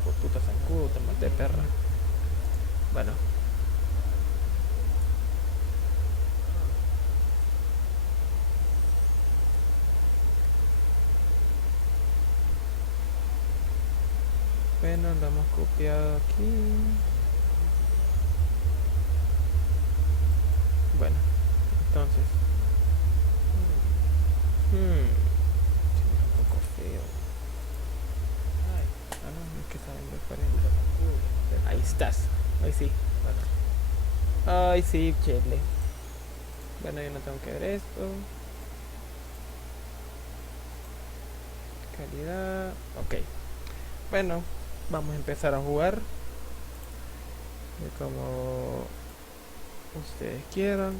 hijo de puta zancudo, te maté, perra. Bueno. Bueno, lo hemos copiado aquí. Bueno, entonces. Se mira un poco feo. Ay, no, es que está en diferente. Ahí estás. Ahí sí. Bueno. Ay, sí, chele. Bueno, yo no tengo que ver esto. Calidad. Ok. Bueno, vamos a empezar a jugar. De como ustedes quieran.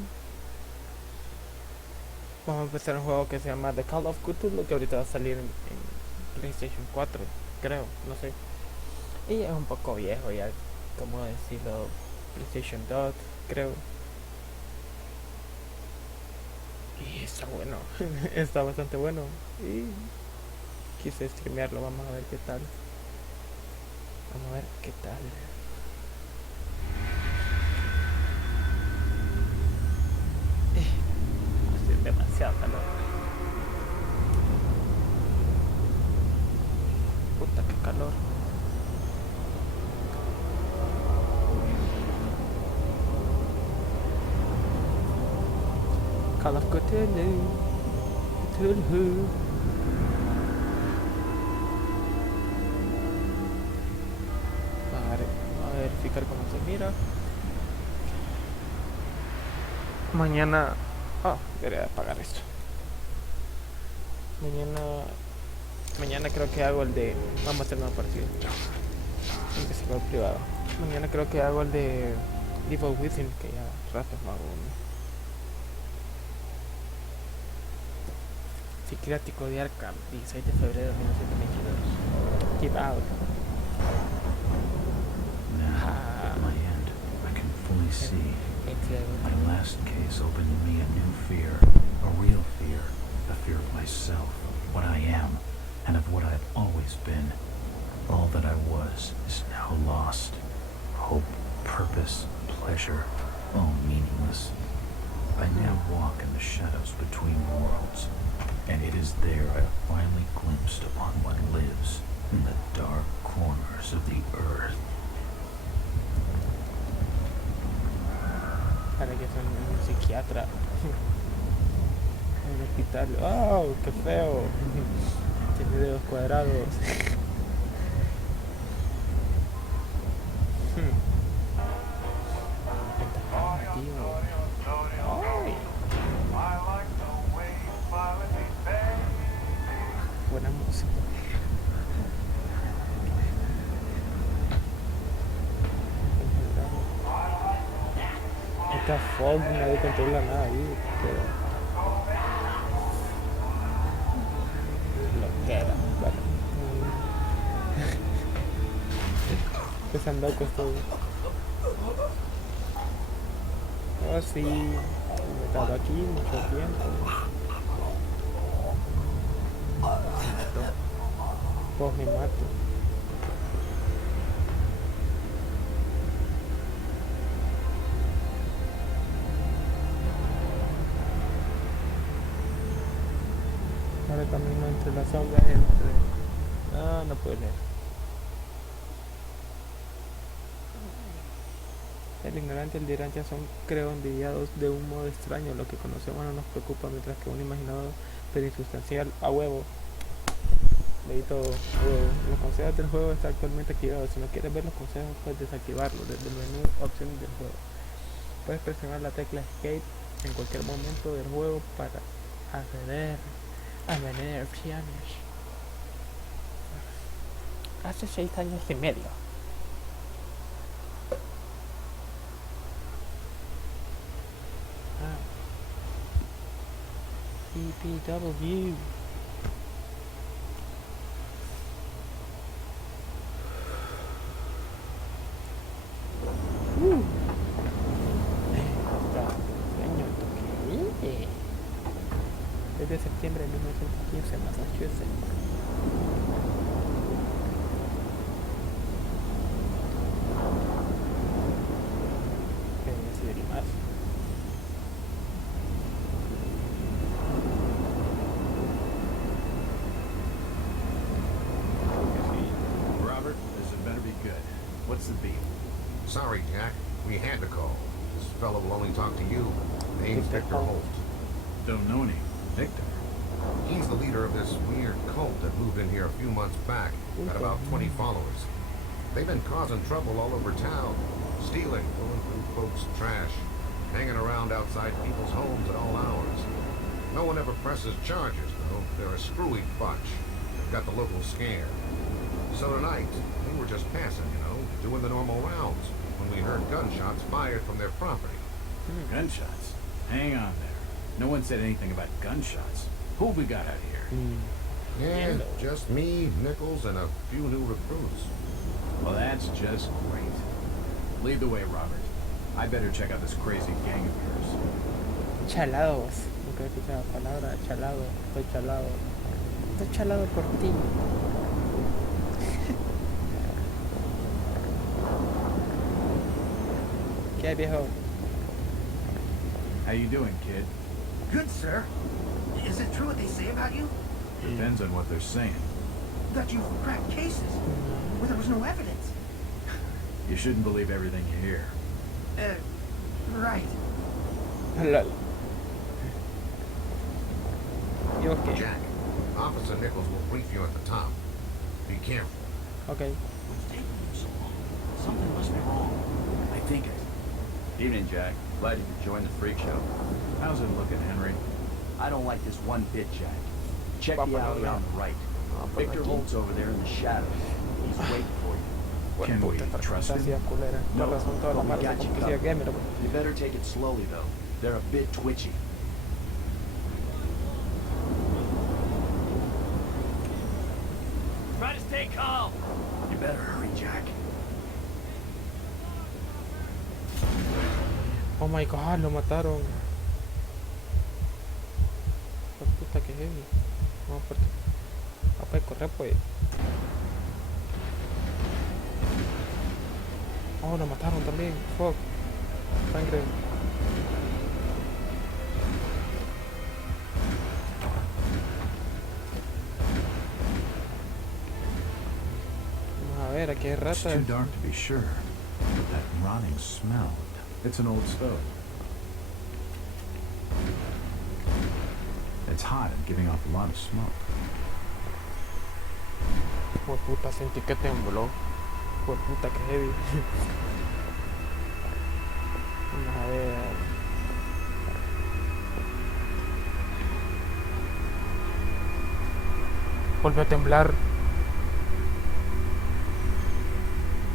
Vamos a empezar un juego que se llama The Call of Cthulhu, que ahorita va a salir en PlayStation 4, creo, no sé. Y es un poco viejo ya, como decirlo, PlayStation 2, creo. Y está bueno, está bastante bueno. Y quise streamearlo, vamos a ver qué tal. Vamos a ver qué tal. Hace demasiado calor. Puta, qué calor. Call of Cthulhu. Cthulhu. A verificar cómo se mira. Mañana. Debería apagar esto. Mañana creo que hago el de. Vamos a hacer una partida. Aunque se va privado. Mañana creo que hago el de Evil Within, que ya ratos no hago uno. Psiquiátrico de Arkham, 16 de febrero de 1922. Keep out. Now, at my end, I can fully see. My last case opened in me a new fear, a real fear, the fear of myself, what I am, and of what I've always been. All that I was is now lost. Hope, purpose, pleasure, all meaningless. I now walk in the shadows between worlds, and it is there I have finally glimpsed upon what lives in the dark corners of the earth. Para que son un psiquiatra en un hospital. ¡Oh, qué feo! Tiene dedos cuadrados. Buena música. Esta fog nadie controla nada ahí, pero lo que era, bueno. Que se han dado costos. Oh sí, me he estado aquí mucho tiempo. Pues me mato. Ahora camino entre las sombras, no puedo leer. El ignorante y el delirante son, creo, envidiados de un modo extraño. Lo que conocemos no nos preocupa, mientras que un imaginado pero insustancial a huevo. Leí todo a huevo. Los consejos del juego están actualmente activados. Si no quieres ver los consejos, puedes desactivarlos desde el menú opciones del juego. Puedes presionar la tecla Escape en cualquier momento del juego para acceder a manera opciones. Hace 6 años y medio. EPW. Desde septiembre de 1915 en Massachusetts. What's the beef? Sorry, Jack. We had to call. This fellow will only talk to you. Name's Victor Holt. Don't know any. Victor. He's the leader of this weird cult that moved in here a few months back. Got about 20 followers. They've been causing trouble all over town. Stealing, going through folks' trash, hanging around outside people's homes at all hours. No one ever presses charges, though. They're a screwy bunch. They've got the locals scared. So tonight, we were just passing, doing the normal rounds, when we heard gunshots fired from their property. Gunshots? Hang on there. No one said anything about gunshots. Who we got out here? Yeah, just me, Nichols, and a few new recruits. Well, that's just great. Lead the way, Robert. I better check out this crazy gang of yours. Chalados. Nunca he escuchado la palabra chalado. Estoy chalado. Estoy chalado por ti. ¿Qué hay, viejo? How you doing, kid? Good, sir. Is it true what they say about you? Depends on what they're saying. That you've cracked cases where there was no evidence. You shouldn't believe everything you hear. Right. Lol. You okay? Jack, Officer Nichols will brief you at the top. Be careful. Okay. What's taking you so long? Something must be wrong. I think it. Evening, Jack. Glad you could join the freak show. How's it looking, Henry? I don't like this one bit, Jack. Check the alley on the right. Victor Holt's over there in the shadows. He's waiting for you. Can we trust him? No, razón toda la but we mala got you complicidad covered. gamer. You better take it slowly, though. They're a bit twitchy. Try to stay calm. You better hurry, Jack. Oh my god, lo mataron. Por puta que heavy. Vamos por aquí. Ah, pues correr pues. Oh, lo mataron también. Fuck. Sangre. Vamos a ver, aquí hay It's ratas. too dark to be sure. But that rotting smell. It's an old stove. It's hot and giving off a lot of smoke. Por puta, sentí que tembló. Por puta que heavy. Vamos a ver. Volvió a temblar.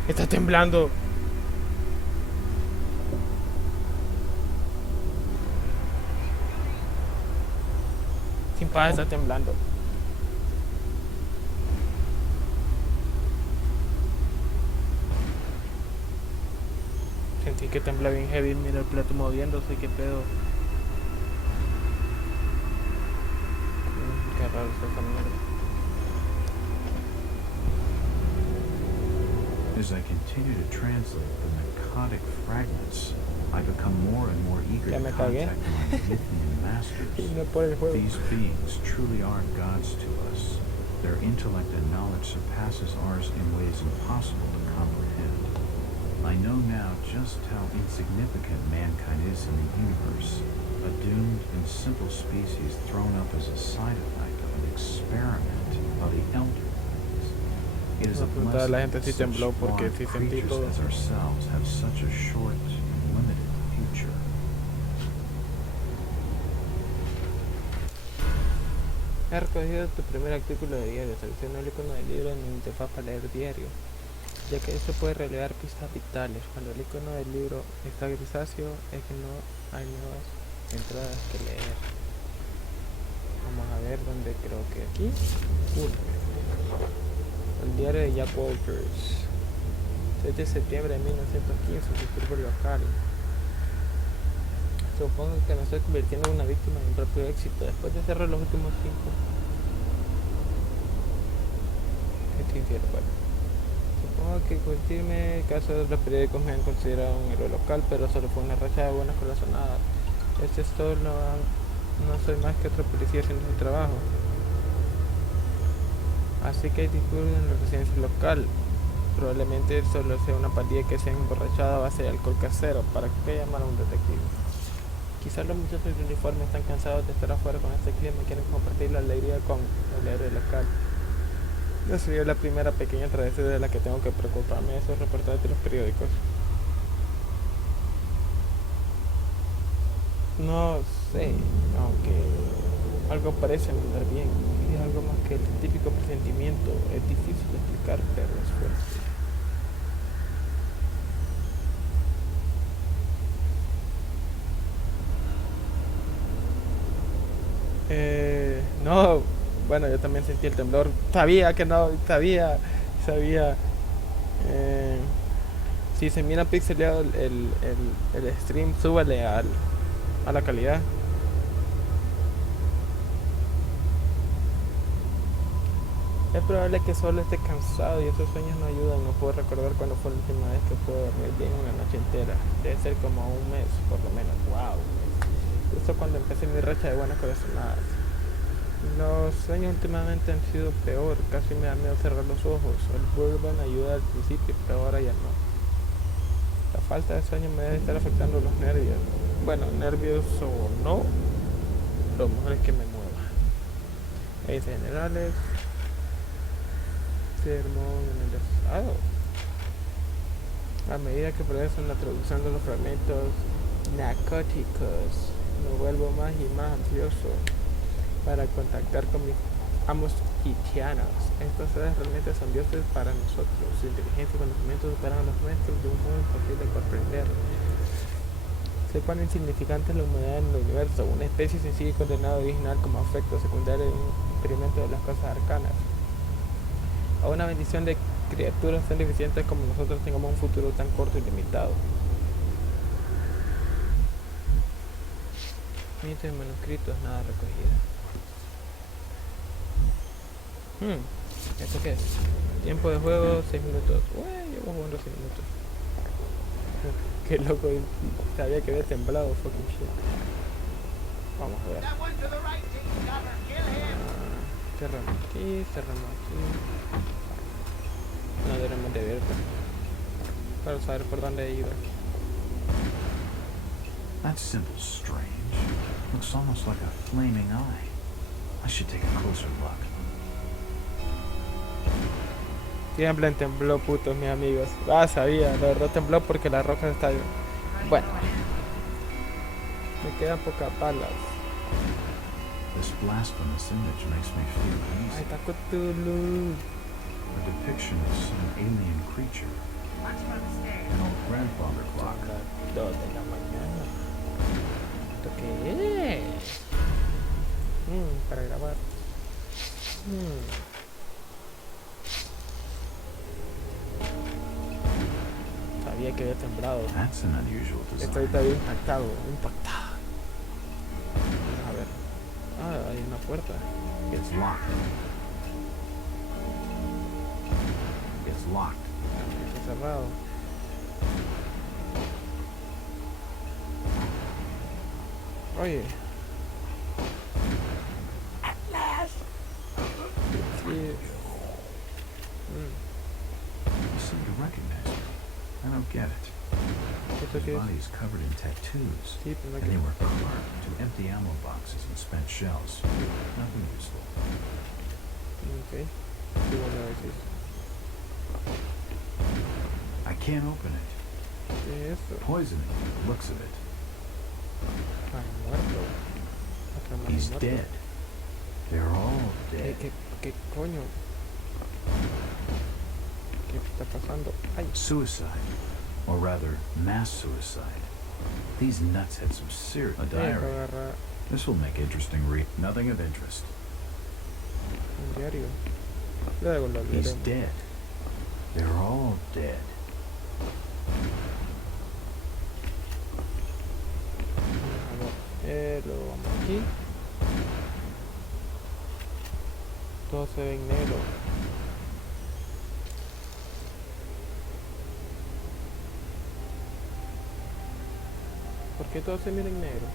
Está temblando. Sin paz está temblando. Sentí que temblaba bien heavy. Mira el plato moviéndose. Qué pedo. Qué raro está esta mierda. As I continue to translate the narcotic fragments, I become more and more eager Ya to me cagué. contact my Mythian masters. Y no por el juego. These beings truly are gods to us. Their intellect and knowledge surpasses ours in ways impossible to comprehend. I know now just how insignificant mankind is in the universe, a doomed and simple species thrown up as a side effect of an experiment of the elder ones. It is a Voy a preguntar a la blessing gente that si such tembló porque flawed sí sentí creatures todo. as ourselves have such a short and limited future. He recogido tu primer artículo de diario. Selecciona el icono del libro en mi interfaz para leer diario, ya que esto puede revelar pistas vitales. Cuando el icono del libro está grisáceo, es que no hay nuevas entradas que leer. Vamos a ver dónde, creo que aquí. El diario de Jack Walters. 6 de septiembre de 1915, suscriptor local. Supongo que me estoy convirtiendo en una víctima de mi propio éxito después de cerrar los últimos 5. ¿Qué te hicieron? Bueno, supongo que convertirme, caso de los periódicos me han considerado un héroe local, pero solo fue una racha de buenas corazonadas. Este es todo, no soy más que otro policía haciendo su trabajo. Así que hay disturbios en la residencia local. Probablemente solo sea una pandilla que se ha emborrachado a base de alcohol casero. ¿Para qué llamar a un detective? Quizás los muchachos de uniforme están cansados de estar afuera con este clima y quieren compartir la alegría con el héroe local. Esa sería la primera pequeña travesía de la que tengo que preocuparme, esos reportajes de los periódicos. No sé, aunque algo parece andar bien. Es algo más que el típico presentimiento. Es difícil de explicar, pero es fuerte. No, bueno, yo también sentí el temblor. Sabía que no, sabía. Eh, si se mira pixeleado el stream, súbale a la calidad. Es probable que solo esté cansado y esos sueños no ayudan. No puedo recordar cuándo fue la última vez que pude dormir bien una noche entera. Debe ser como un mes, por lo menos. Wow. Justo cuando empecé mi racha de buenas corazonadas. Los sueños últimamente han sido peor. Casi me da miedo cerrar los ojos. El bourbon ayuda al principio, pero ahora ya no. La falta de sueño me debe estar afectando los nervios. Bueno, nervios o no, lo mejor es que me mueva. Generales. Sermón en el estado. A medida que progreso en la traducción de los fragmentos narcóticos, me vuelvo más y más ansioso para contactar con mis amos haitianos. Estos seres realmente son dioses para nosotros. Su inteligencia y conocimiento superan a los nuestros de un modo imposible de comprender. Sepan insignificantes la humanidad en el universo, una especie sencilla y condenada original como efecto secundario de un experimento de las cosas arcanas. A una bendición de criaturas tan deficientes como nosotros tengamos un futuro tan corto y limitado. Mitos y manuscritos, nada recogido. ¿Esto qué es? Tiempo de juego, 6 minutos. Uy, llevo jugando 6 minutos. Qué loco, sabía que había temblado, fucking shit. Vamos a ver. Cerramos aquí, cerramos aquí. No debemos de ver para saber por dónde ir aquí. That symbol's strange. Looks almost like a flaming eye. I should take a closer look. Tiemblen, tembló, putos, mis amigos. Sabía, la verdad tembló porque la roca está... Bueno. Me quedan pocas balas. This blasphemous image makes me feel Ahí uneasy. está Cthulhu. A depiction of some alien creature. An old grandfather clock. Son las 2 de la mañana. ¿Esto qué es? Para grabar. Sabía que había temblado. That's an unusual Estoy design. todavía impactado. Vamos a ver. Hay una puerta. It's locked. It's locked. Está cerrado. Oye. Sí. You seem to recognize me. I don't get it. ¿Esto His qué es? body is covered in tattoos, Sí, pero no and they were carved to empty ammo boxes and spent shells. Nothing useful. Ok. Sí, bueno, decís. I can't open it. ¿Qué es eso? Poisoning, the looks of it. Muerto. Otra mano He's muerta. dead. They're all dead. ¿Qué coño? ¿Qué está pasando? Ay. Suicide. Or rather, mass suicide. These nuts had some serious... A Deja diary. agarrar This will make interesting read. Nothing of interest. un diario. Luego lo He's leeremos. dead. They're all dead. A ver, luego vamos aquí. Todo se ve en negro. ¿Por qué todo se mira en negro?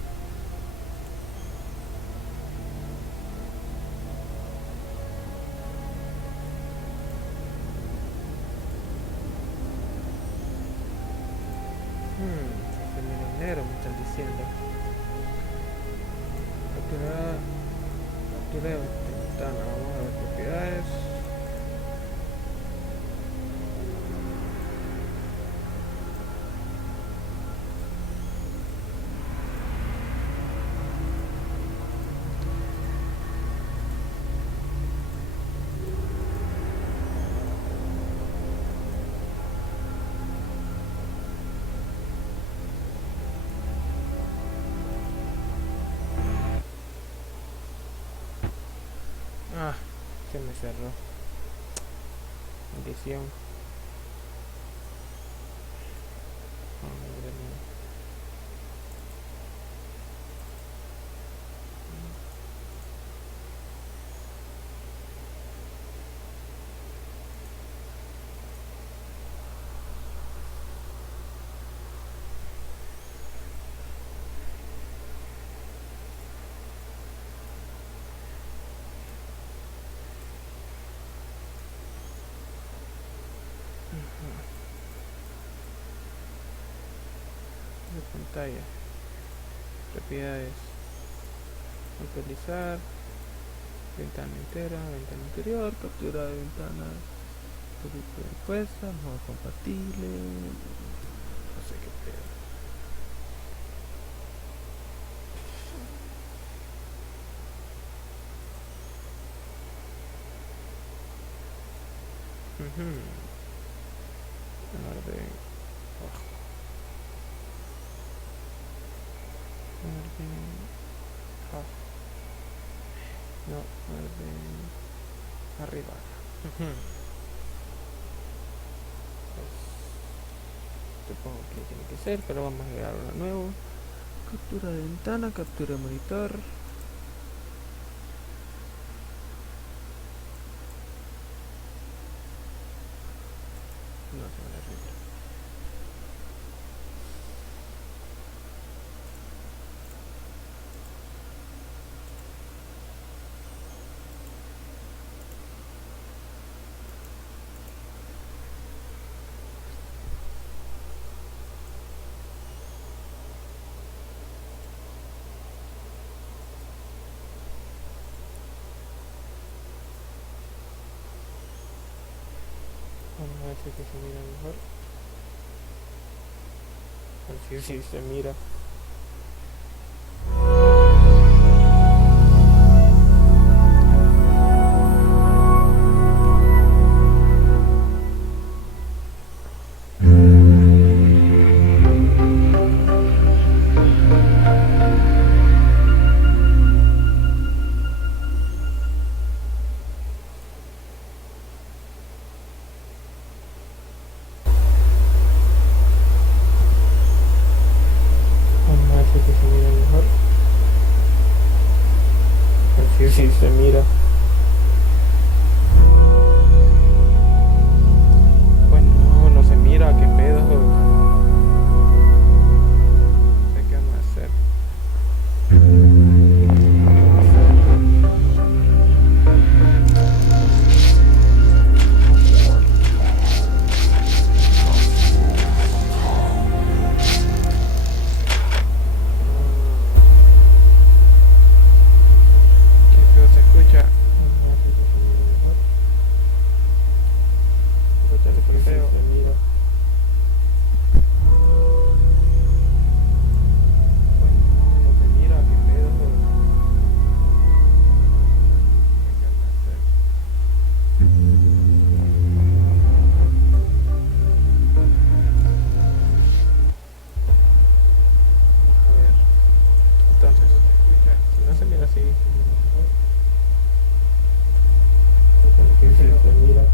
Se me cerró. Maldición. Madre mía. De pantalla. Propiedades. Actualizar. Ventana entera, ventana interior, captura de ventana. Producto de encuesta, no compatible. No sé qué pedo. Orden. Orden. No, orden. Arriba. Pues, supongo que tiene que ser, pero vamos a agregar uno nuevo. Captura de ventana, captura de monitor. No se me arregla. Vamos a ver si se mira mejor. A ver si se mira. Vamos a ver si se mira mejor. A ver si se mira. Bueno, no se mira, qué pedo. No sé qué vamos a hacer. Qué feo se escucha. Vamos a ver si se mira mejor. Escucha súper feo. Se mira. Bueno, no se mira, qué pedo. No sé qué vamos a hacer. Vamos a ver. Entonces, se escucha. Si no se mira así, se mira mejor. Escucha que sí se mira.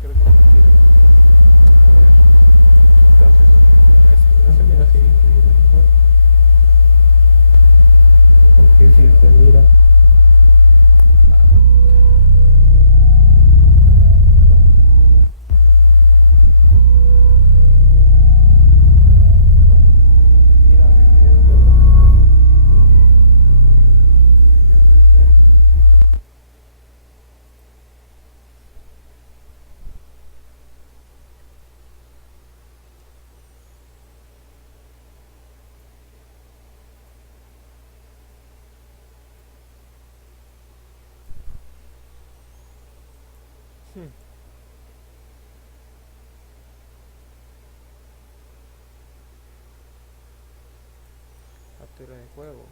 Creo que me mentira. A ver. Entonces, no se mira así, se mira mejor. Porque sí se mira. Mira, qué pedo. ¿Qué vamos a hacer? Historia de juego.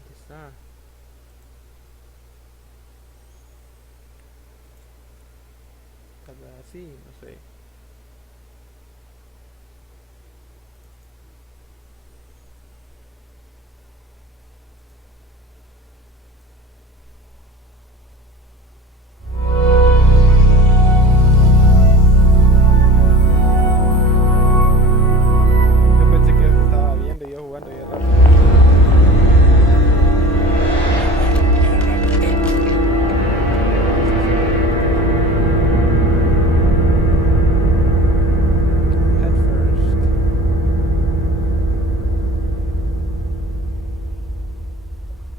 Aquí está. Tal vez así, no sé. Yo pensé que estaba viendo y yo jugando y era head first.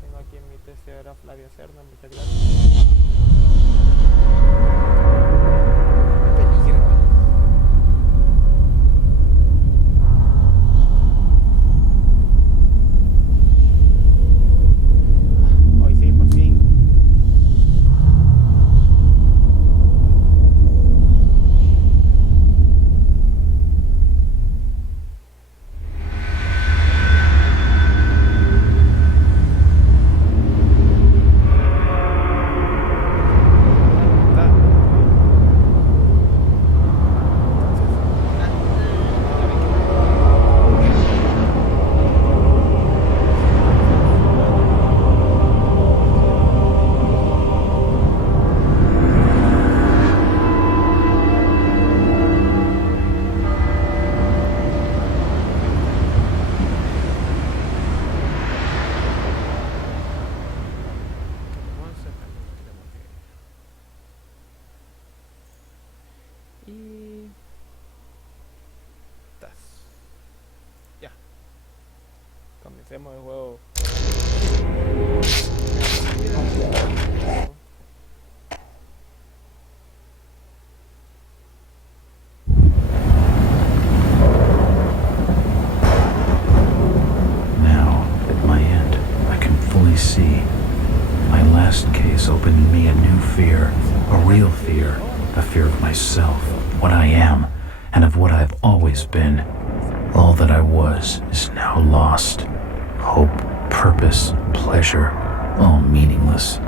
Tengo aquí en mi testera Flavia Cerna, muchas gracias. Peligro. Hoy sí, por fin. Está. Kalimonsta también tenemos que... Y... tas. Ya. Comencemos el juego. Now, at my end, I can fully see. My last case opened in me a new fear, a real fear, a fear of myself, what I am, and of what I've always been. All that I was is now lost. Hope, purpose, pleasure, all meaningless.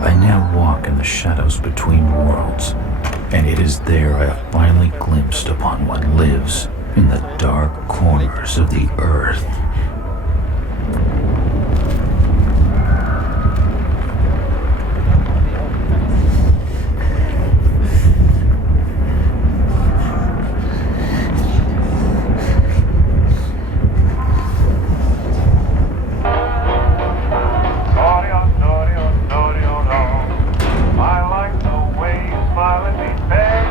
I now walk in the shadows between worlds, and it is there I have finally glimpsed upon what lives in the dark corners of the earth. I like the way you smile at me, baby.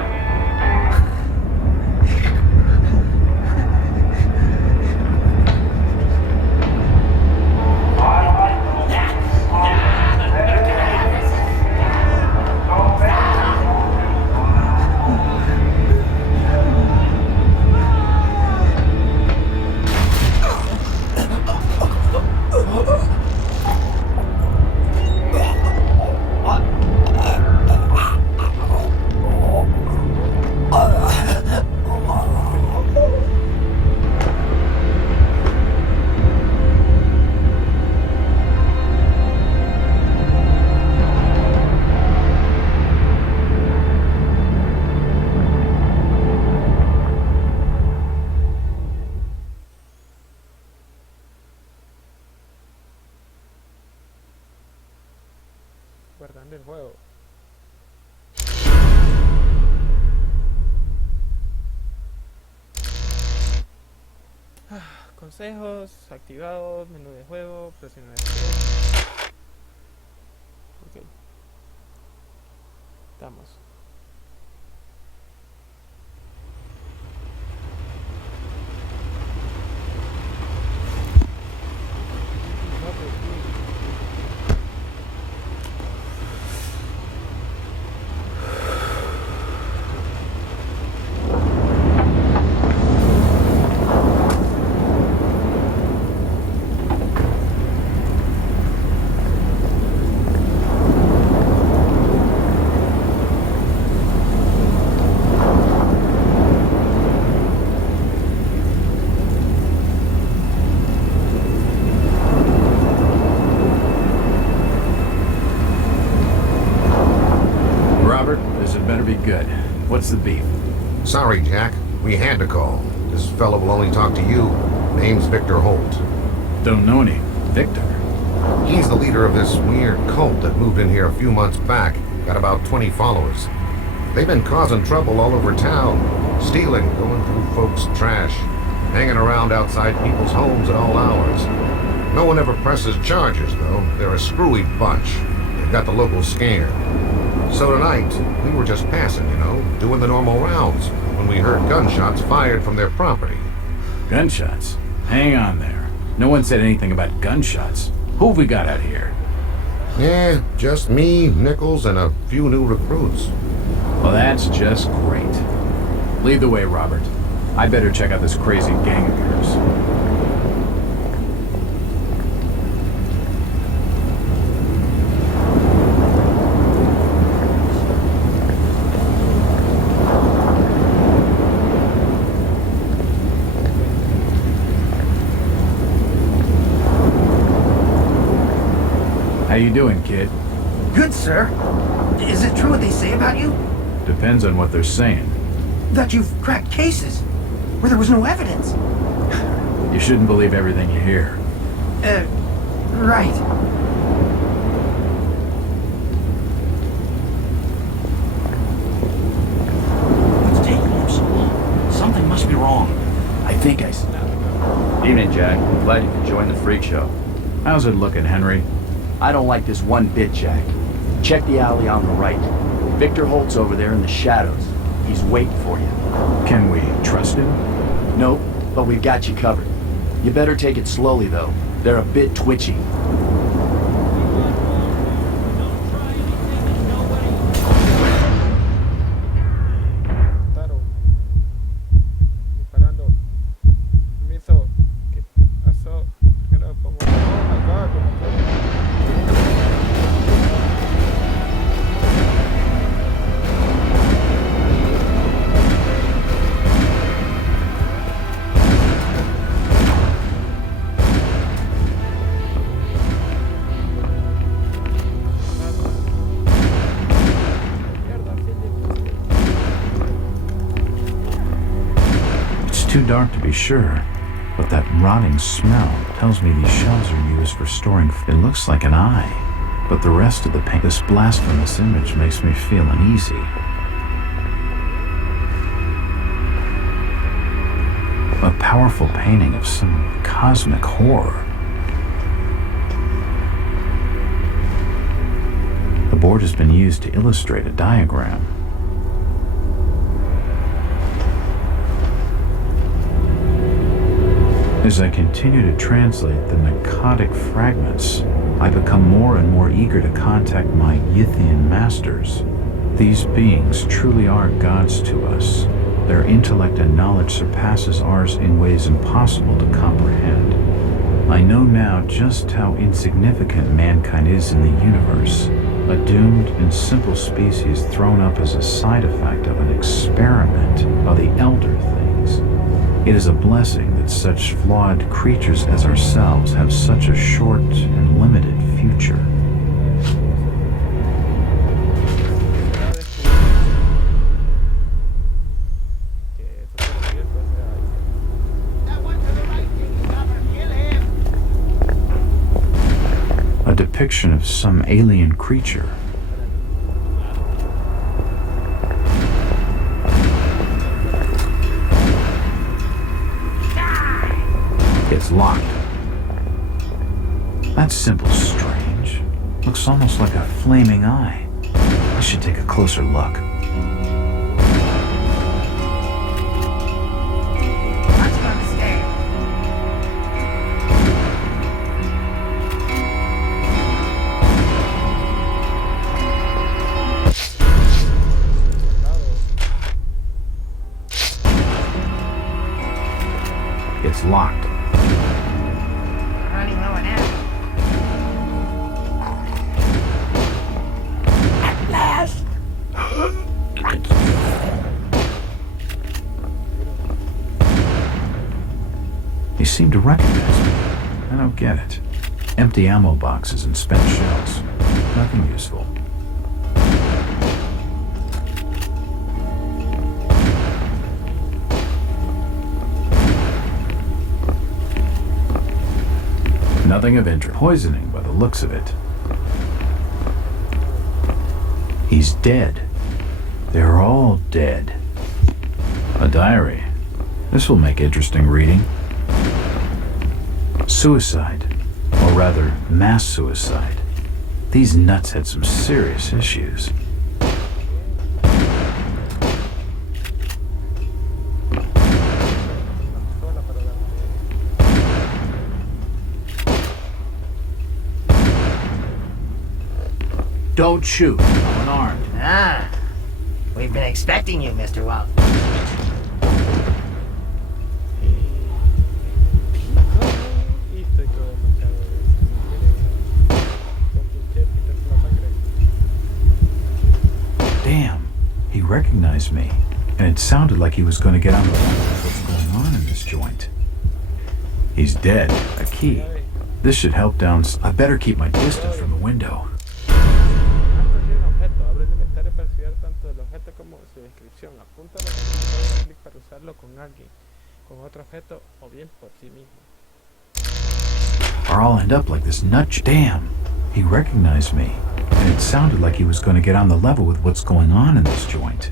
Guardando el juego. Consejos activados, menú de juego, presiona el juego. Ok. Estamos. What's the beef? Sorry, Jack. We had to call. This fellow will only talk to you. Name's Victor Holt. Don't know any. Victor. He's the leader of this weird cult that moved in here a few months back. Got about 20 followers. They've been causing trouble all over town. Stealing, going through folks' trash, hanging around outside people's homes at all hours. No one ever presses charges, though. They're a screwy bunch. They've got the locals scared. So tonight, we were just passing, doing the normal rounds, when we heard gunshots fired from their property. Gunshots? Hang on there. No one said anything about gunshots. Who have we got out here? Yeah, just me, Nichols, and a few new recruits. Well, that's just great. Lead the way, Robert. I better check out this crazy gang of yours. How you doing, kid? Good, sir. Is it true what they say about you? Depends on what they're saying. That you've cracked cases where there was no evidence. You shouldn't believe everything you hear. Right. What's taking him so long? Something must be wrong. I think I snapped. Evening, Jack. Glad you could join the freak show. How's it looking, Henry? I don't like this one bit, Jack. Check the alley on the right. Victor Holt's over there in the shadows. He's waiting for you. Can we trust him? Nope, but we've got you covered. You better take it slowly, though. They're a bit twitchy. Taro. Disparando. Permiso. ¿Qué pasó? Que no pongo. Oh my god, como It's too dark to be sure, but that rotting smell tells me these shells are used for storing. It looks like an eye, but the rest of the paint. This blasphemous image makes me feel uneasy. A powerful painting of some cosmic horror. The board has been used to illustrate a diagram. As I continue to translate the narcotic fragments, I become more and more eager to contact my Yithian masters. These beings truly are gods to us. Their intellect and knowledge surpasses ours in ways impossible to comprehend. I know now just how insignificant mankind is in the universe, a doomed and simple species thrown up as a side effect of an experiment by the elder things. It is a blessing that such flawed creatures as ourselves have such a short and limited future. A depiction of some alien creature. It's locked. That symbol's strange. Looks almost like a flaming eye. I should take a closer look. What's you understand? It's locked. Running low on ammo. At last! They seem to recognize me. I don't get it. Empty ammo boxes and spent shells. Nothing useful. Nothing of interest. Poisoning by the looks of it. He's dead. They're all dead. A diary. This will make interesting reading. Suicide. Or rather, mass suicide. These nuts had some serious issues. Don't shoot. I'm unarmed. Ah, we've been expecting you, Mr. Walt. Y estoy todo manchado de con pinche quitarse la sangre. Damn, he recognized me, and it sounded like he was going to get on the line with what's going on in this joint. He's dead. A key. This should help down. I better keep my distance from the window. Coge un objeto, abre el inventario para estudiar tanto el objeto como su descripción. Apúntalo con un clic para usarlo con alguien, con otro objeto o bien por sí mismo. Or I'll end up like this nut. Damn, he recognized me, and it sounded like he was going to get on the level with what's going on in this joint.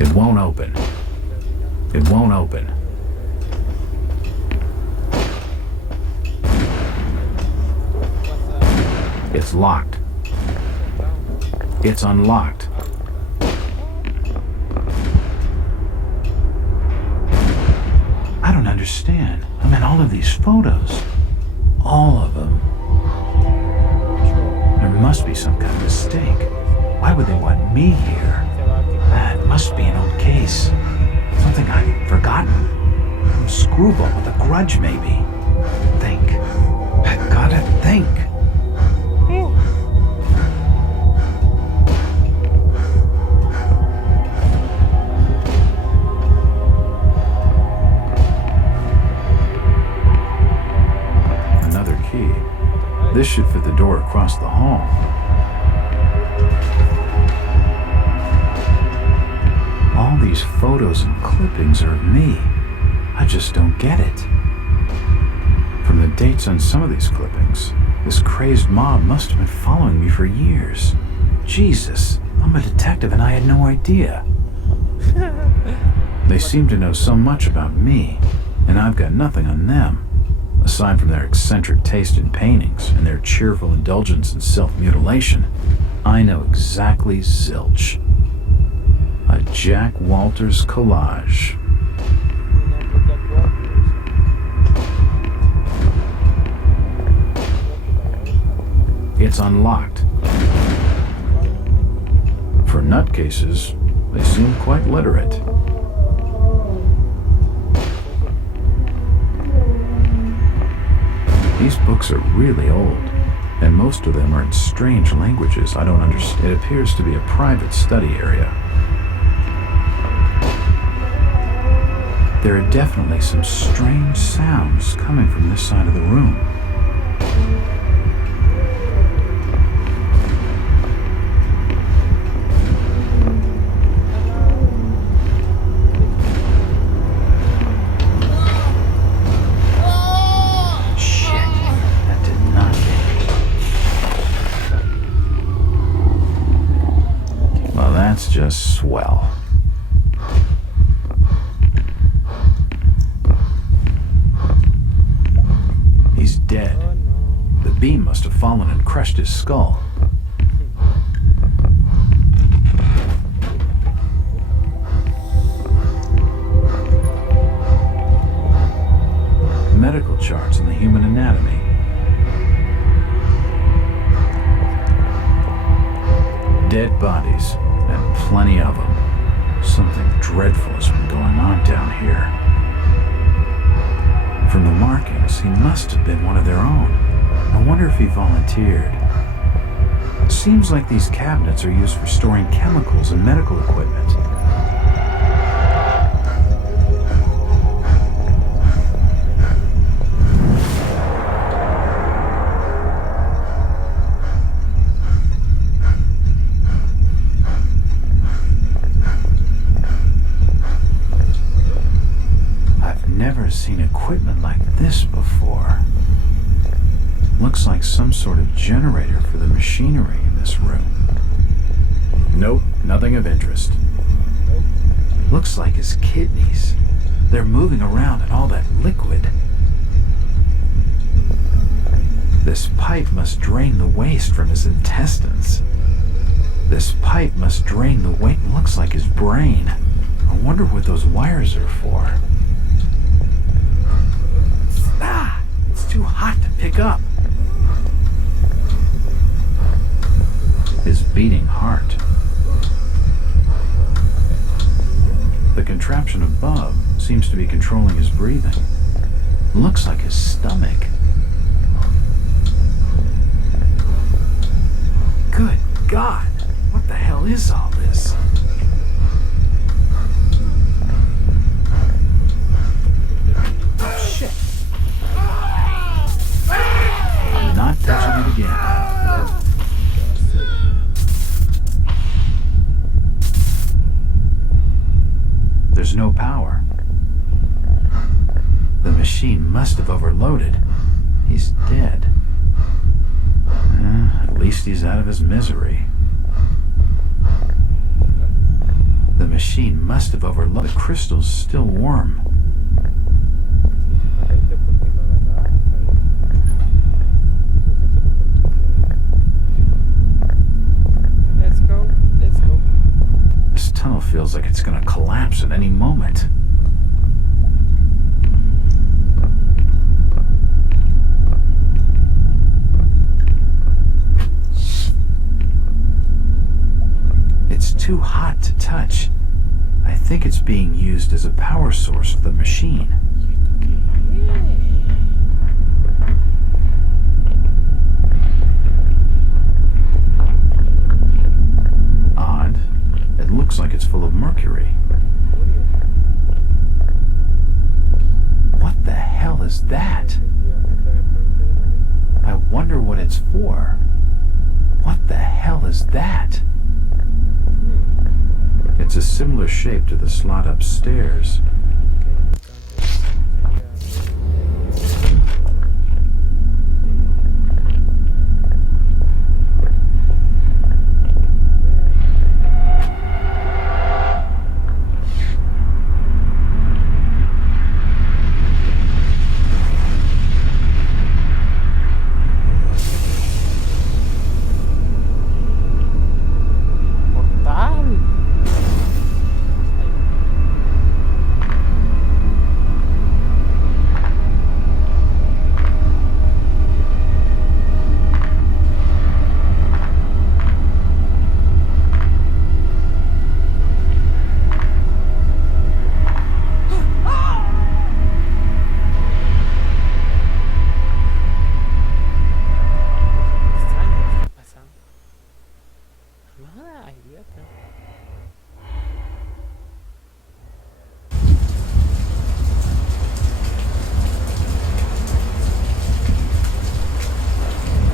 It won't open. It won't open. It's locked. It's unlocked. I don't understand. I mean, all of these photos. All of them. There must be some kind of mistake. Why would they want me here? That must be an old case. Something I've forgotten. Some screwball with a grudge, maybe. Think. I gotta think. Another key. This should fit the door across the hall. All these photos and clippings are of me. I just don't get it. From the dates on some of these clippings, this crazed mob must have been following me for years. Jesus, I'm a detective and I had no idea. They seem to know so much about me, and I've got nothing on them. Aside from their eccentric taste in paintings and their cheerful indulgence in self-mutilation, I know exactly zilch. A Jack Walters collage. It's unlocked. For nutcases, they seem quite literate. These books are really old, and most of them are in strange languages I don't understand. It appears to be a private study area. There are definitely some strange sounds coming from this side of the room. Shit, that did not get me. Well, that's just swell. Dead. Oh no. The beam must have fallen and crushed his skull. Medical charts in the human anatomy. Dead bodies, and plenty of them. Something dreadful has been going on down here. From the markings, he must have been one of their own. I wonder if he volunteered. It seems like these cabinets are used for storing chemicals and medical equipment. I've never seen equipment like this before. Looks like some sort of generator for the machinery in this room. Nope, nothing of interest. Looks like his kidneys. They're moving around in all that liquid. This pipe must drain the waste from his intestines. This pipe must drain the waste. Looks like his brain. I wonder what those wires are for. Ah! It's too hot to pick up. His beating heart. The contraption above seems to be controlling his breathing. Looks like his stomach. Good God! What the hell is all this? Oh shit! I'm not touching it again. There's no power. The machine must have overloaded. He's dead. At least he's out of his misery. The machine must have overloaded. The crystal's still warm. Let's go. This tunnel feels like it's gonna collapse at any moment. It's too hot to touch. I think it's being used as a power source for the machine. Odd. It looks like it's full of mercury. What the hell is that? I wonder what it's for. What the hell is that? It's a similar shape to the slot upstairs.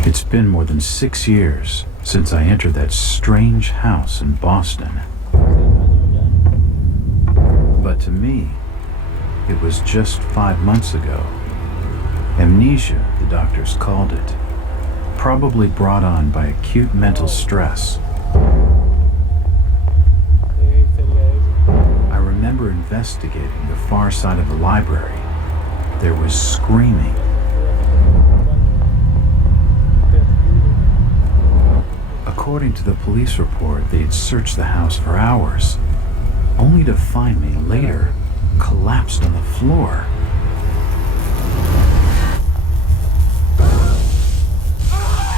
It's been more than 6 years since I entered that strange house in Boston. But to me, it was just 5 months ago. Amnesia, the doctors called it, probably brought on by acute mental stress. I remember investigating the far side of the library. There was screaming. According to the police report, they'd searched the house for hours, only to find me later collapsed on the floor.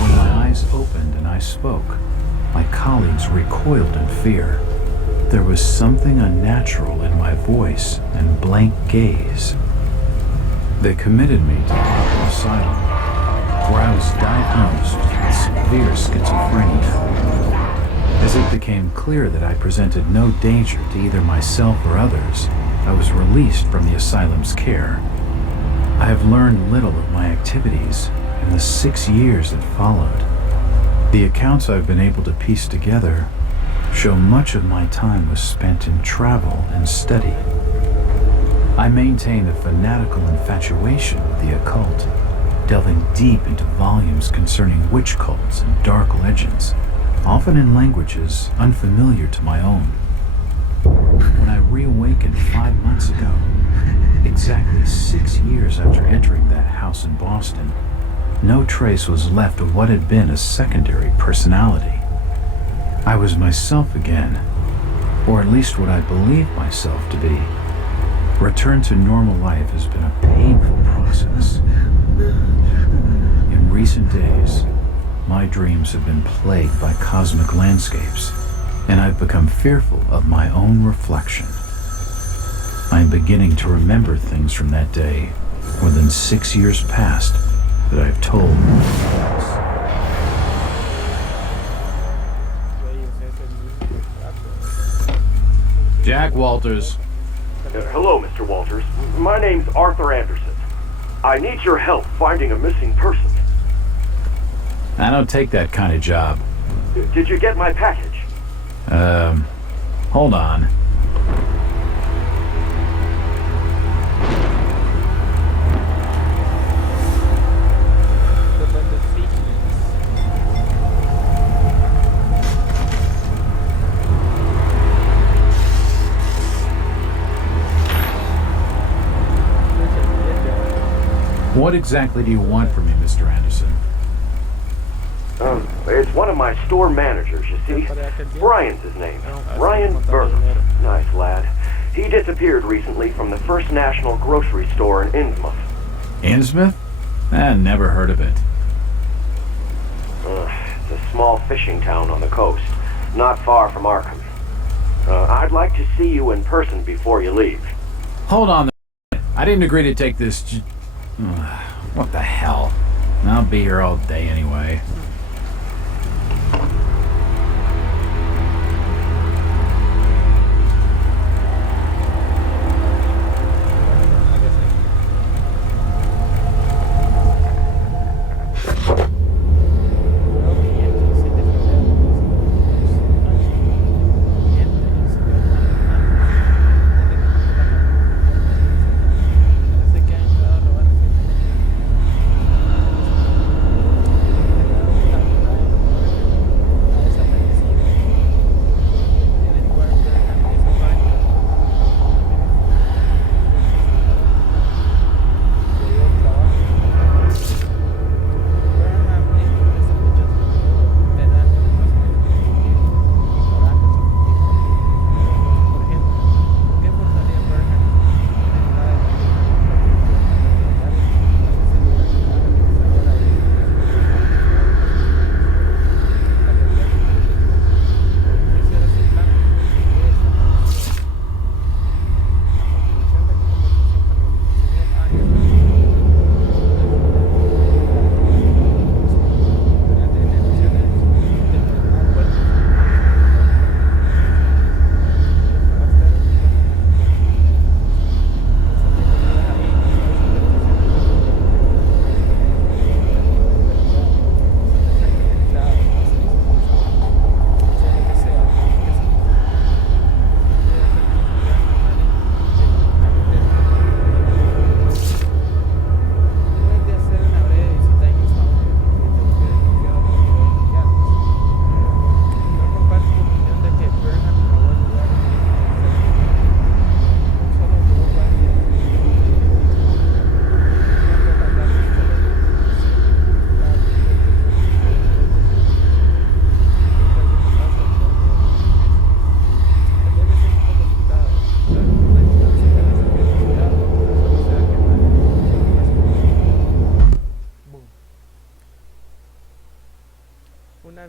When my eyes opened and I spoke, my colleagues recoiled in fear. There was something unnatural in my voice and blank gaze. They committed me to an asylum, where I was diagnosed with severe schizophrenia. As it became clear that I presented no danger to either myself or others, I was released from the asylum's care. I have learned little of my activities in the 6 years that followed. The accounts I've been able to piece together show much of my time was spent in travel and study. I maintain a fanatical infatuation with the occult, delving deep into volumes concerning witch cults and dark legends, often in languages unfamiliar to my own. When I reawakened 5 months ago, exactly 6 years after entering that house in Boston, no trace was left of what had been a secondary personality. I was myself again, or at least what I believed myself to be. Return to normal life has been a painful process. In recent days, my dreams have been plagued by cosmic landscapes, and I've become fearful of my own reflection. I am beginning to remember things from that day, more than 6 years past, that I've told. Jack Walters. Hello, Mr. Walters. My name's Arthur Anderson. I need your help finding a missing person. I don't take that kind of job. Did you get my package? Hold on. What exactly do you want from me, Mr. Anderson? It's one of my store managers, you see. Brian's his name. Brian Burnham. Nice lad. He disappeared recently from the First National grocery store in Innsmouth. Innsmouth? Never heard of it. It's a small fishing town on the coast, not far from Arkham. I'd like to see you in person before you leave. Hold on. I didn't agree to take this. What the hell? I'll be here all day anyway.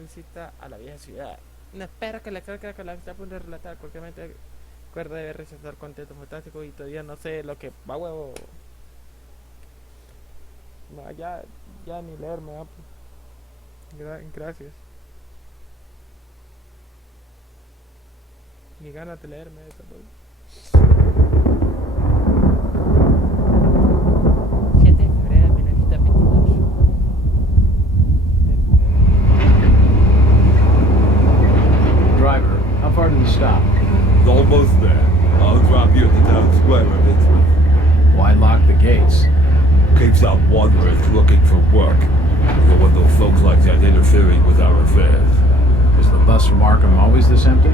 visita a la vieja ciudad. No espera que la carga que la está a punto de relatar. Cualquier mente cuerda debe rechazar contenido fantástico y todavía no sé lo que va huevo. No, ya ni leerme, gracias. Ni ganas de leerme eso, pues. 7 de febrero de 1922. Driver, how far do we stop? It's almost there. I'll drop you at the town square of Innsmouth. Some wanderers looking for work. We don't want those folks like that interfering with our affairs. Is the bus from Arkham always this empty?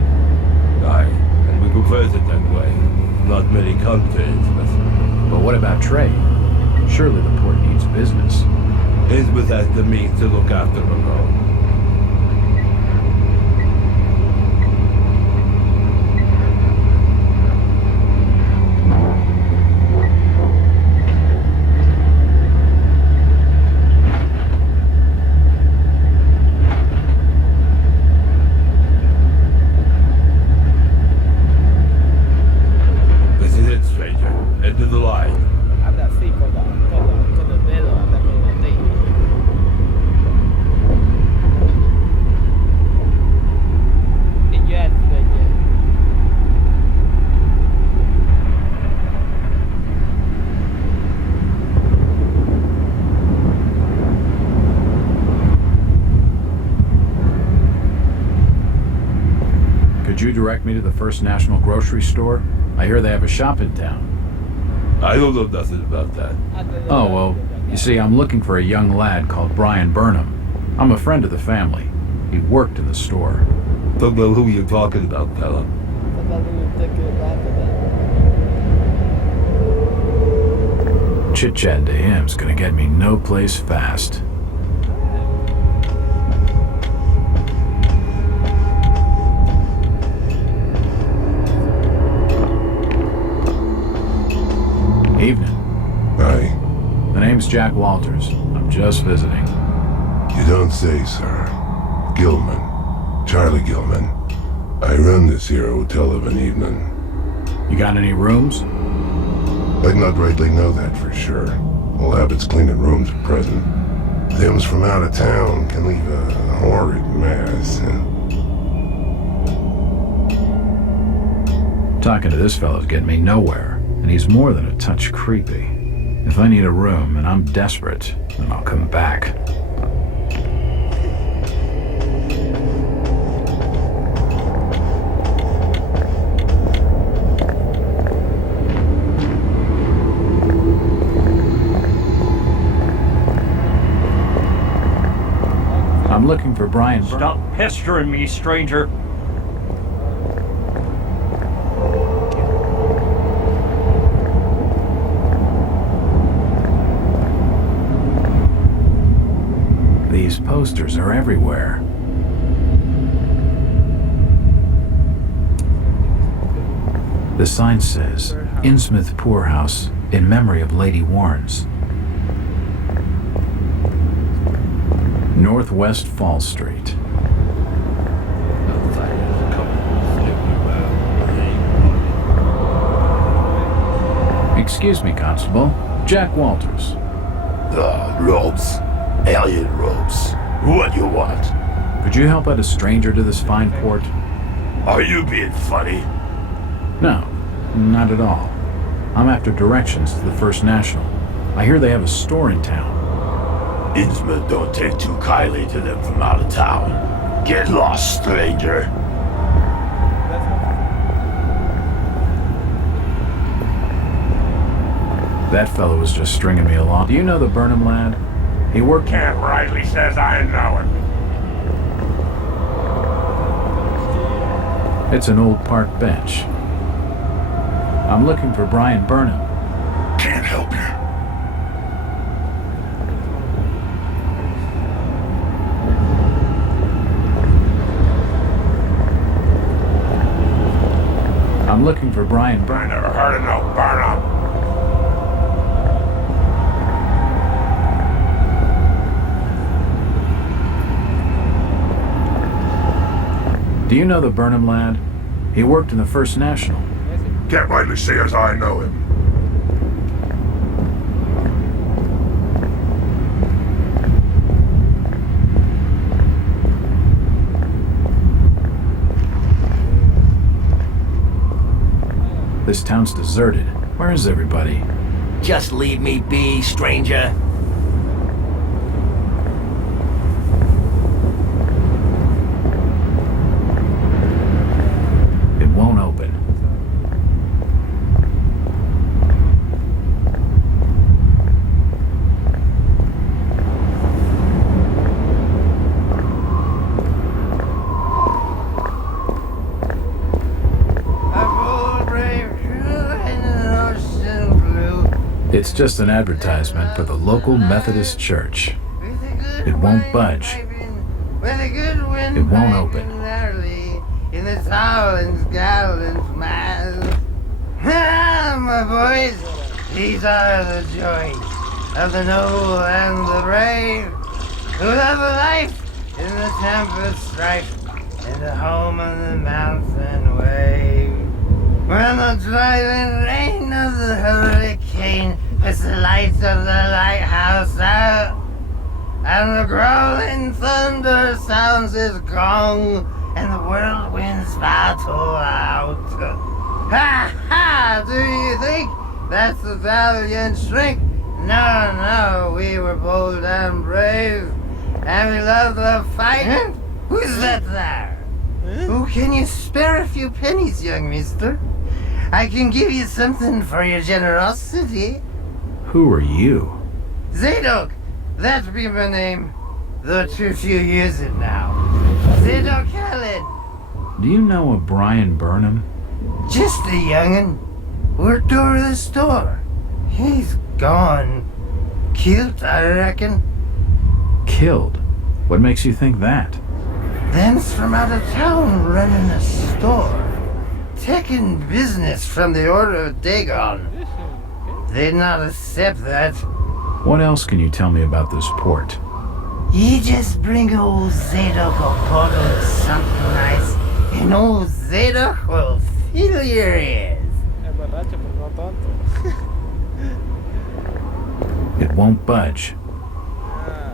Aye, and we prefers it that way. Not many contents, But what about trade? Surely the port needs business. Hizmet has the means to look after them all. This is it, stranger. End of the line. Anda así con los dedos, anda con los dedos. Y ya, stranger. Could you direct me to the First National Grocery Store? I hear they have a shop in town. I don't know nothing about that. Oh, well, you see, I'm looking for a young lad called Brian Burnham. I'm a friend of the family. He worked in the store. Don't know who you're talking about, fella. Chit-chatting to him's gonna get me no place fast. Evening. Aye. The name's Jack Walters. I'm just visiting. You don't say, sir. Gilman. Charlie Gilman. I run this here hotel of an evening. You got any rooms? I'd not rightly know that for sure. All habits cleaning rooms at present. Them's from out of town can leave a horrid mess. Talking to this fellow's getting me nowhere, and he's more than a touch creepy. If I need a room and I'm desperate, then I'll come back. I'm looking for Brian Burnham. Stop pestering me, stranger. These posters are everywhere. The sign says, Innsmouth Poorhouse, in memory of Lady Warnes. Northwest Fall Street. Excuse me, Constable. Jack Walters. Robes. Alien robes. What do you want? Could you help out a stranger to this fine port? Are you being funny? No, not at all. I'm after directions to the First National. I hear they have a store in town. Innsmouth don't take too kindly to them from out of town. Get lost, stranger. That fellow was just stringing me along. Do you know the Burnham lad? He worked... Can't rightly says I know him. It's an old park bench. I'm looking for Brian Burnham. Can't help you. I'm looking for Brian I Burnham. never heard of no Burnham. Do you know the Burnham lad? He worked in the First National. Can't rightly say as I know him. This town's deserted. Where is everybody? Just leave me be, stranger. It won't open. It's just an advertisement for the local Methodist church. It won't budge. It won't open. In the Solins, Gallons, miles. My boys, these are the joys of the noble and the brave, who love a life in the tempest strife, in the home of the mountain wave. When the driving rain of the hurricane puts the lights of the lighthouse out, and the growling thunder sounds his gong, and the whirlwinds battle out. Ha ha! Do you think that's the valiant shrink? No, no, we were bold and brave, and we love the fight. Who's that there? Oh, can you spare a few pennies, young mister? I can give you something for your generosity. Who are you? Zadok, that be my name, though too few use it now. Zadok Allen. Do you know a Brian Burnham? Just a young'un. Worked over the store. He's gone. Killed, I reckon. Killed? What makes you think that? Them's from out of town running a store. Taking business from the Order of Dagon. They'd not accept that. What else can you tell me about this port? You just bring old Zadok a bottle of something nice, and old Zadok will fill your ears. It won't budge.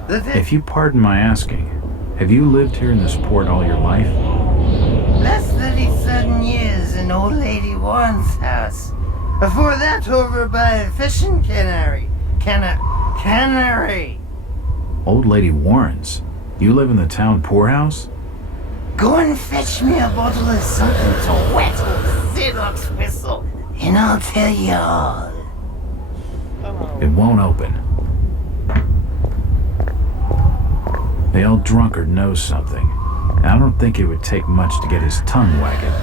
If you pardon my asking, have you lived here in this port all your life? Less 37 years in old lady Warren's house. Before that, over by fishing cannery. Cannery. Old Lady Warren's? You live in the town poorhouse? Go and fetch me a bottle of something to wet old Zadok's whistle, and I'll tell you all. It won't open. The old drunkard knows something, and I don't think it would take much to get his tongue wagging.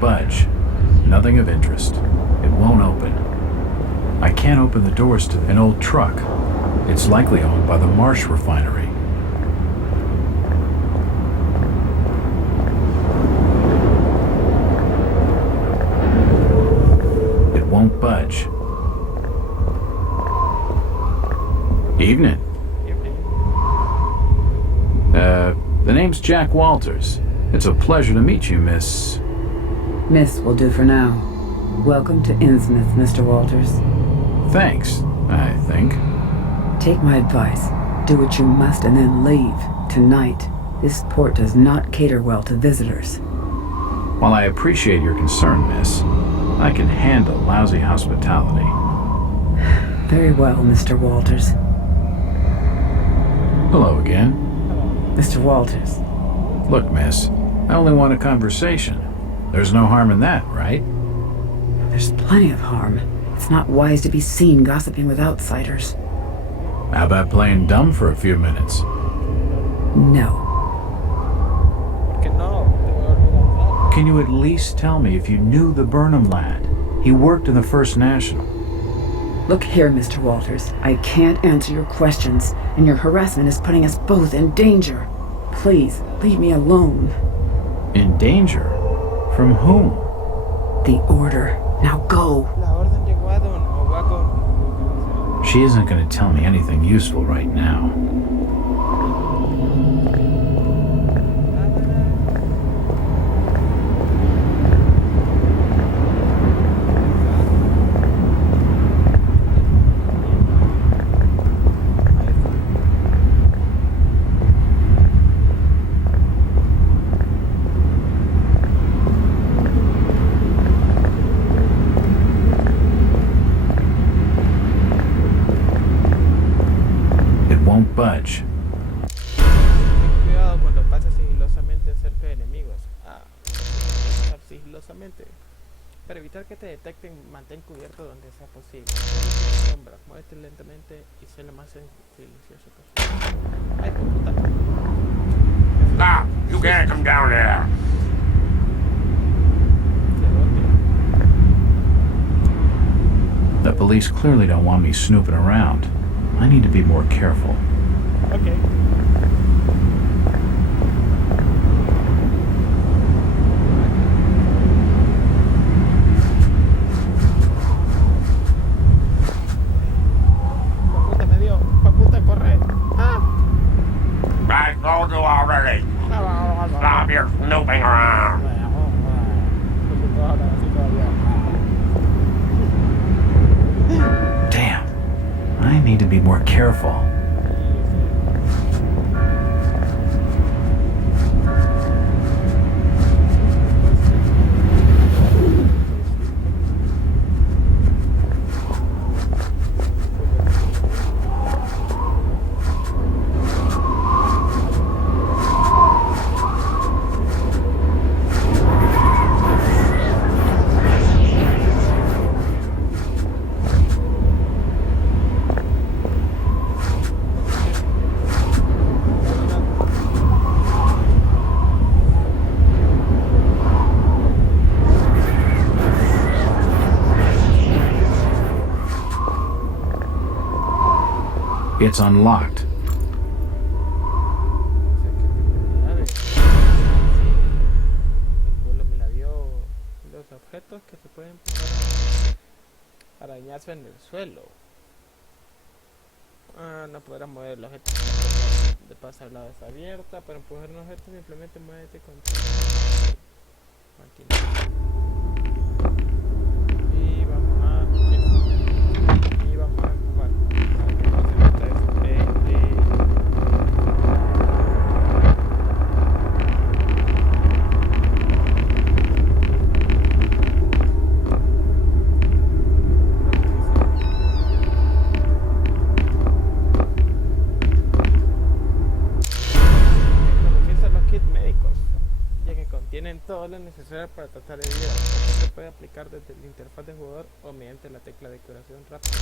Budge. Nothing of interest. It won't open. I can't open the doors to an old truck. It's likely owned by the Marsh refinery. It won't budge. Evening. The name's Jack Walters. It's a pleasure to meet you, Miss... Miss will do for now. Welcome to Innsmouth, Mr. Walters. Thanks, I think. Take my advice. Do what you must and then leave. Tonight. This port does not cater well to visitors. While I appreciate your concern, miss, I can handle lousy hospitality. Very well, Mr. Walters. Hello again. Mr. Walters. Look, miss, I only want a conversation. There's no harm in that, right? There's plenty of harm. It's not wise to be seen gossiping with outsiders. How about playing dumb for a few minutes? No. Can you at least tell me if you knew the Burnham lad? He worked in the First National. Look here, Mr. Walters. I can't answer your questions, and your harassment is putting us both in danger. Please, leave me alone. In danger? From whom? The Order. Now go. She isn't going to tell me anything useful right now. Para evitar que te detecten, mantén cubierto donde sea posible. Sombra, muévete lentamente y sé lo más silencioso posible. Ay, puta. Stop! You can't come down there! The police clearly don't want me snooping around. I need to be more careful. Okay. I told you already. Stop your snooping around. Damn. I need to be more careful. It's unlocked. Los objetos que se pueden arañarse en el suelo. No podrás mover el objeto de paso al lado está abierta. Para empujar un objeto simplemente muévete con y vamos a jugar. Tienen todo lo necesario para tratar heridas. Esto se puede aplicar desde la interfaz de jugador o mediante la tecla de curación rápida.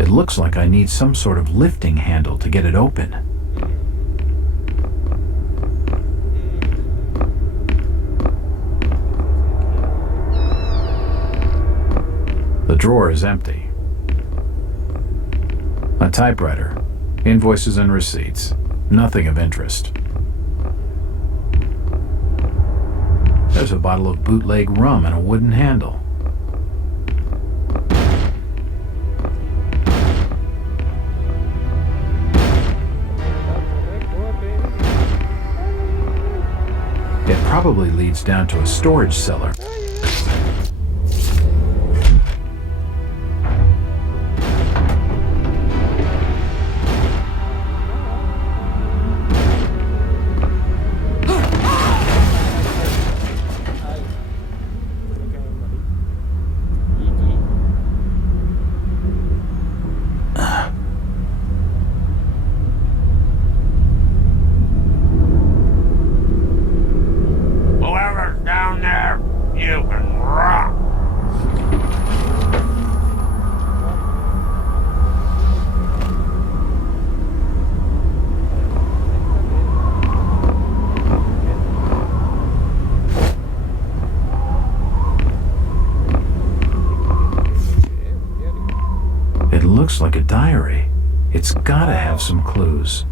It looks like I need some sort of lifting handle to get it open. The drawer is empty. A typewriter, invoices and receipts, nothing of interest. There's a bottle of bootleg rum and a wooden handle. It probably leads down to a storage cellar. Looks like a diary. It's gotta have some clues.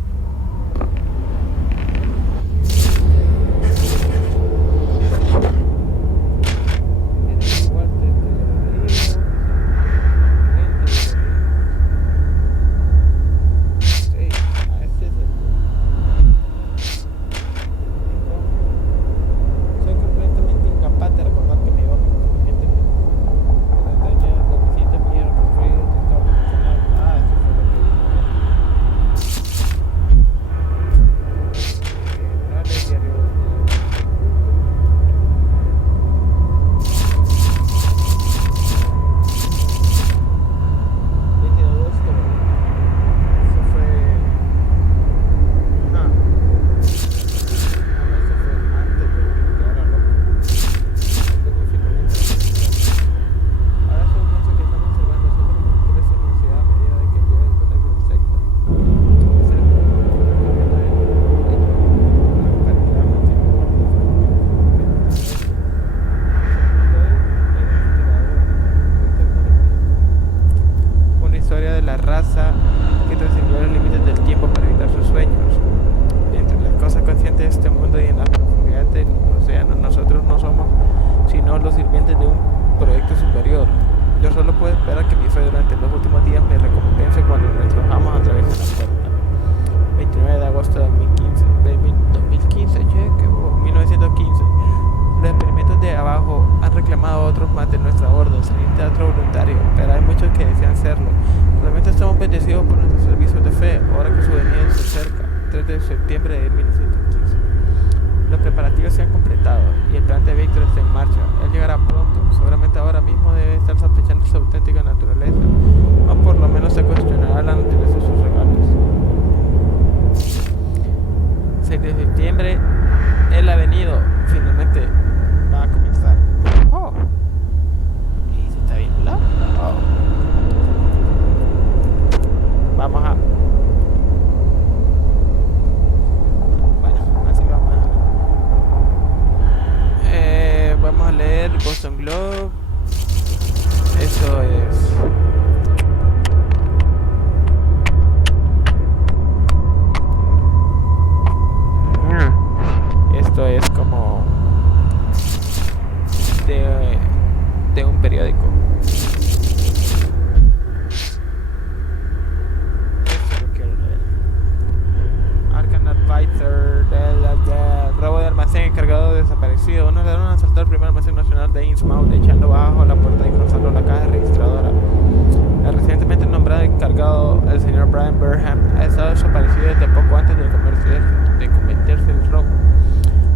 no los sirvientes de un proyecto superior. Yo solo puedo esperar que mi fe durante los últimos días me recompense cuando nuestros amos atraviesen la puerta. 29 de agosto de 2015, cheque, 1915. Los experimentos de abajo han reclamado a otros más de nuestra orden, sin teatro voluntario, pero hay muchos que desean serlo. Realmente estamos bendecidos por nuestros servicios de fe, ahora que su venida se acerca, 3 de septiembre de 1915. Los preparativos se han completado y el plan de Víctor está en marcha. Él llegará pronto, seguramente ahora mismo debe estar sospechando su auténtica naturaleza, o por lo menos se cuestionará la naturaleza de sus regalos. 6 de septiembre, él ha venido, finalmente va a comenzar. Oh, ¿y se está viendo la? Oh. Vamos a... Bueno, así vamos a... vamos a leer Boston Globe. Eso es... Esto es como de un periódico. Esto lo quiero leer. Arkham Advisor del robo de almacén encargado de desaparecido. Unos ladrones asaltaron el primer almacén nacional de Innsmouth, echando bajo la puerta y cruzando la caja registradora. El recientemente nombrado encargado, el señor Brian Burham, ha estado desaparecido desde poco antes de cometerse el robo.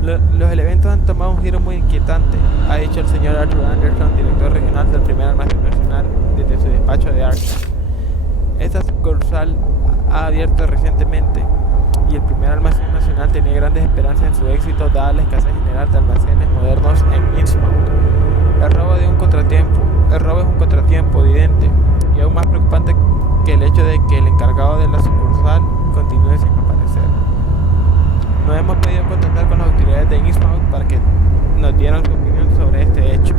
Los elementos han tomado un giro muy inquietante, ha dicho el señor Arthur Anderson, director regional del primer almacén nacional, desde su despacho de Arkham. Esta sucursal ha abierto recientemente y el primer almacén nacional tenía grandes esperanzas en su éxito dada la escasez general de almacenes modernos en Innsmouth. El robo es un contratiempo evidente y aún más preocupante que el hecho de que el encargado de la sucursal continúe sin aparecer. No hemos podido contactar con las autoridades de Innsmouth para que nos dieran su opinión sobre este hecho.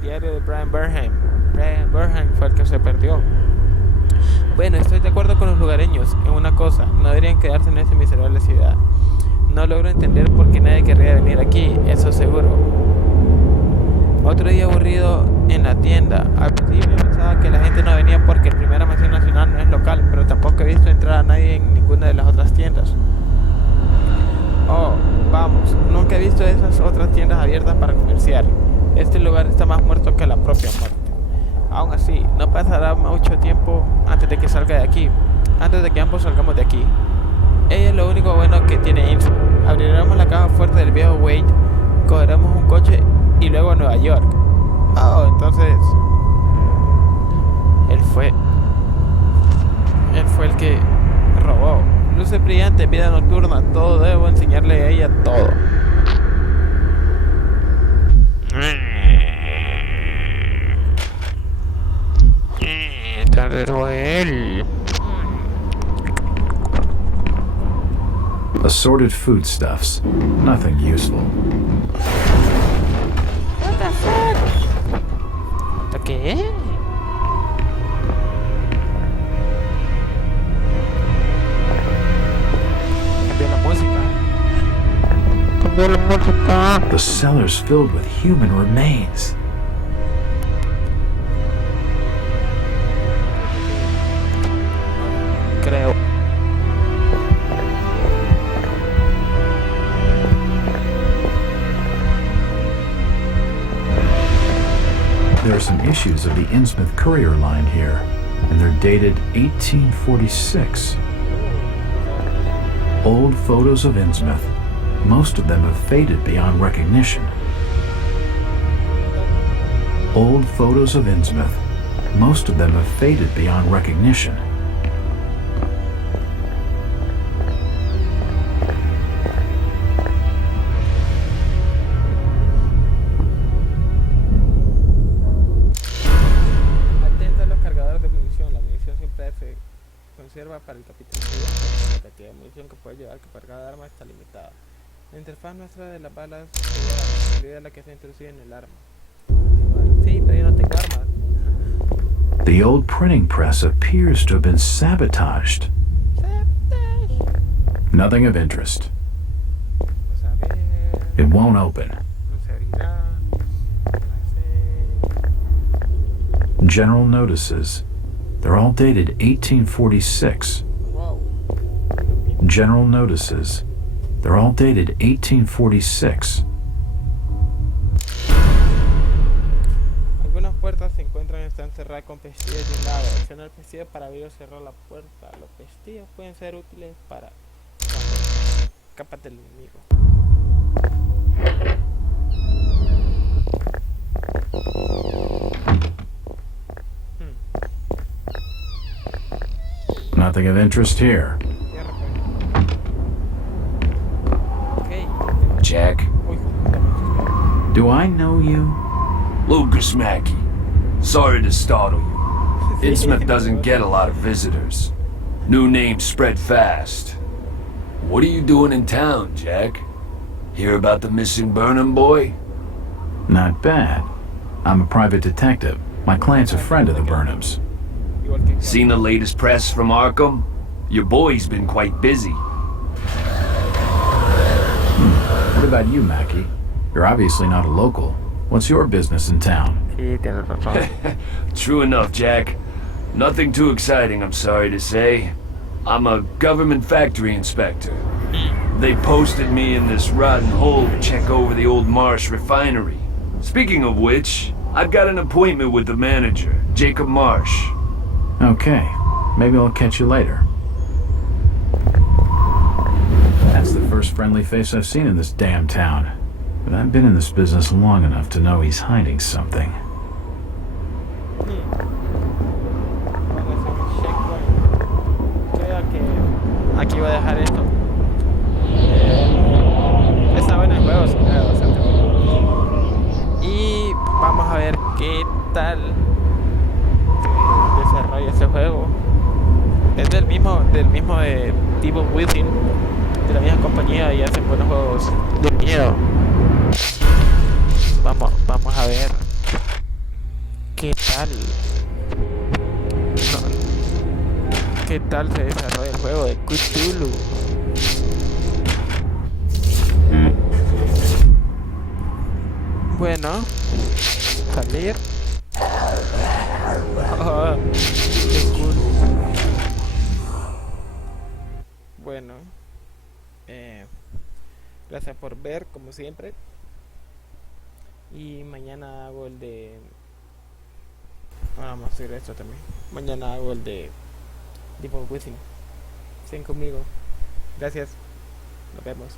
Diario de Brian Burham. Brian Burham fue el que se perdió. Bueno, estoy de acuerdo con los lugareños en una cosa: no deberían quedarse en esta miserable ciudad. No logro entender por qué nadie querría venir aquí, eso seguro. Otro día aburrido en la tienda. Al principio pensaba que la gente no venía porque el primer almacén nacional no es local, pero tampoco he visto entrar a nadie en ninguna de las otras tiendas. Oh, vamos, nunca he visto esas otras tiendas abiertas para comerciar. Este lugar está más muerto que la propia muerte. Aún así, no pasará mucho tiempo antes de que salga de aquí, antes de que ambos salgamos de aquí. Ella es lo único bueno que tiene Innsmouth. Abriremos la caja fuerte del viejo Wade, cogeremos un coche y luego a Nueva York. Oh, entonces... Él fue el que robó. Luces brillantes, vida nocturna, todo debo enseñarle a ella todo. Entonces fue él. Assorted foodstuffs. Nothing useful. What the fuck? ¿Qué? Cambió la música. The cellar's filled with human remains. Creo. There are some issues of the Innsmouth Courier line here, and they're dated 1846. Old photos of Innsmouth. Most of them have faded beyond recognition. Old photos of Innsmouth. Most of them have faded beyond recognition. Conserva para el capítulo siguiente. La cantidad de munición que puede llevar que para cada arma está limitada. La interfaz nuestra de las balas sería la que se introducida en el arma. Sí, pero yo no tengo armas. The old printing press appears to have been sabotaged. Nothing of interest. It won't open. No se abrirá. General notices. They're all dated 1846. Wow. General notices. They're all dated 1846. Algunas puertas se encuentran están cerradas con pestillos de un lado. Acciona el pestillo para abrir o cerrar la puerta. Los pestillos pueden ser útiles para cuando escapas del enemigo. Nothing of interest here. Okay. Jack? Do I know you? Lucas Mackey. Sorry to startle you. Innsmouth doesn't get a lot of visitors. New names spread fast. What are you doing in town, Jack? Hear about the missing Burnham boy? Not bad. I'm a private detective. My client's a friend of the Burnhams. Seen the latest press from Arkham? Your boy's been quite busy. What about you, Mackie? You're obviously not a local. What's your business in town? True enough, Jack. Nothing too exciting, I'm sorry to say. I'm a government factory inspector. They posted me in this rotten hole to check over the old Marsh refinery. Speaking of which, I've got an appointment with the manager, Jacob Marsh. Okay, maybe I'll catch you later. That's the first friendly face I've seen in this damn town. But I've been in this business long enough to know he's hiding something. Creo que aquí voy a dejar esto. Está bueno el juego, sí, bastante bueno. Y vamos a ver qué tal desarrolla este juego. Es del mismo de Devil Within, de la misma compañía, y hacen buenos juegos de miedo. Vamos a ver qué tal. ¿Qué tal se desarrolla el juego de Cthulhu? Bueno, salir. Oh, qué cool. Bueno, gracias por ver, como siempre. Y mañana hago el de... Bueno, vamos a hacer esto también. Mañana hago el de Devil Within. Estén conmigo. Gracias. Nos vemos.